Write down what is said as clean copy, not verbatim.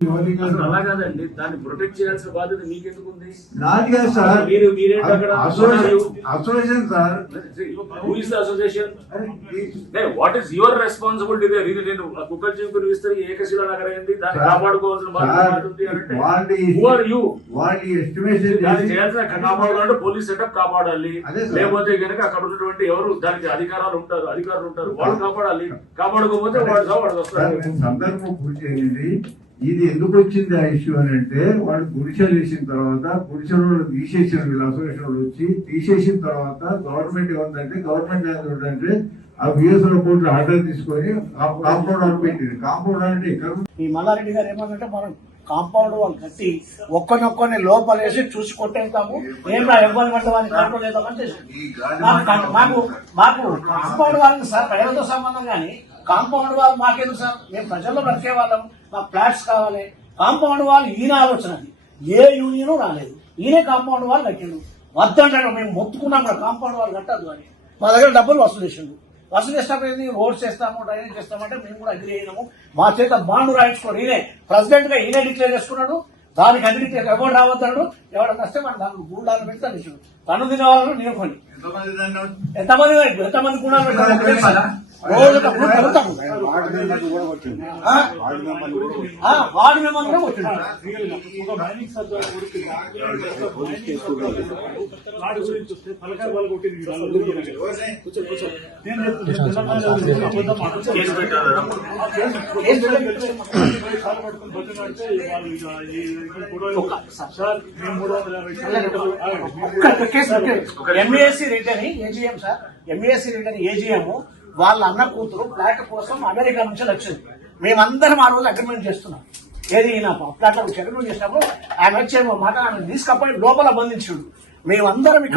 అలా కాదండి, దాన్ని ప్రొటెక్ట్ చేయాల్సిన బాధ్యత మీకెందుకు ఉంది? నాది కాదు సార్, మీరేంటి అక్కడ association sir. Who is the association? What is your responsibility there? ఇది నేను కుక్కర్ చింకులు ఇస్తే ఏకశిలా నగరం ఏంది, దాన్ని కాపాడుకోవాల్సిన బాధ్యత ఉంది అంటే హూ ఆర్ యూ? వాటి ఎస్టిమేషన్ దాన్ని చేయాల్సిన కాపాడాలంటే పోలీస్ సెటప్ కాపాడాలి, లేకపోతే కనుక అక్కడ ఉన్నటువంటి ఎవరు దానికి అధికారులు ఉంటారు వాళ్ళు కాపాడాలి. కాపాడుకోకపోతే వాడు వస్తారు. సందర్భం పూర్తి చేయండి. ఇది ఎందుకు వచ్చింది ఆ ఇష్యూ అని అంటే, వాళ్ళు గుడిసెలు వేసిన తర్వాత గుడిసెలు తీసేసిన వీళ్ళు అసోసియేషన్ వచ్చి తీసేసిన తర్వాత గవర్నమెంట్ ఏమంటే ఏంటంటే ఆ విఎస్ఓ కోర్టులో ఆర్డర్ తీసుకొని కాంపౌండ్ వాళ్ళు పెట్టింది. కాంపౌండ్ అంటే ఇక్కడ ఈ మల్లారెడ్డి గారు ఏమంటే మనం కాంపౌండ్ వాళ్ళు కట్టి ఒక్కనొక్కరిని లోపలేసి చూసి కొట్టేస్తాము, ఏం ఇబ్బంది పడితే వాళ్ళని కంట్రోల్ చేద్దామని మాకు కాంపౌండ్ వాళ్ళకి సార్ ప్రజలతో సంబంధం కానీ కాంపౌండ్ వాళ్ళు మాకెందుకు సార్? మేము ప్రజల్లో బ్రతికే వాళ్ళం, మాకు ఫ్లాట్స్ కావాలి. కాంపౌండ్ వాళ్ళు ఈయన ఆలోచన, ఏ యూనియన్ రాలేదు, ఈయనే కాంపౌండ్ వాళ్ళు కట్టిండు. వద్దంటాడు, మేము మొత్తుకున్నాం కదా కాంపౌండ్ వాళ్ళు కట్టద్దు అని. మా దగ్గర డబ్బులు వసూలు చేసిండు. వసూలు చేసినప్పుడు రోడ్స్ చేస్తాము, డ్రైనేజ్ చేస్తామంటే మేము కూడా అగ్రి అయినాము. మా చేత బాండ్ రాయించుకోండి, ఈయనే ప్రెసిడెంట్ గా ఈయనే డిక్లేర్ చేసుకున్నాడు. దానికి అగ్రి ఎవరు రావద్దాడు, ఎవరైనా వస్తే మన దానికి గూడాలు పెట్టి తను తను తినే వాళ్ళను నేర్పండి. ఎంతమంది కూడా రోజు వార్డు మెంబర్ కూడా వచ్చింది. MASC return AGM sir, MASC return AGM వాళ్ళ అన్న కూతురు ఫ్లాట్ కోసం అమెరికా నుంచి వచ్చింది. మేమందరం ఆ రోజు అగ్రిమెంట్ చేస్తున్నాం. ఏది నా ఫ్లాట్ అగ్రిమెంట్ చేసినప్పుడు ఆయన వచ్చే మాట తీసుకపోయి లోపల బంధించుడు. మేమందరం ఇక్కడ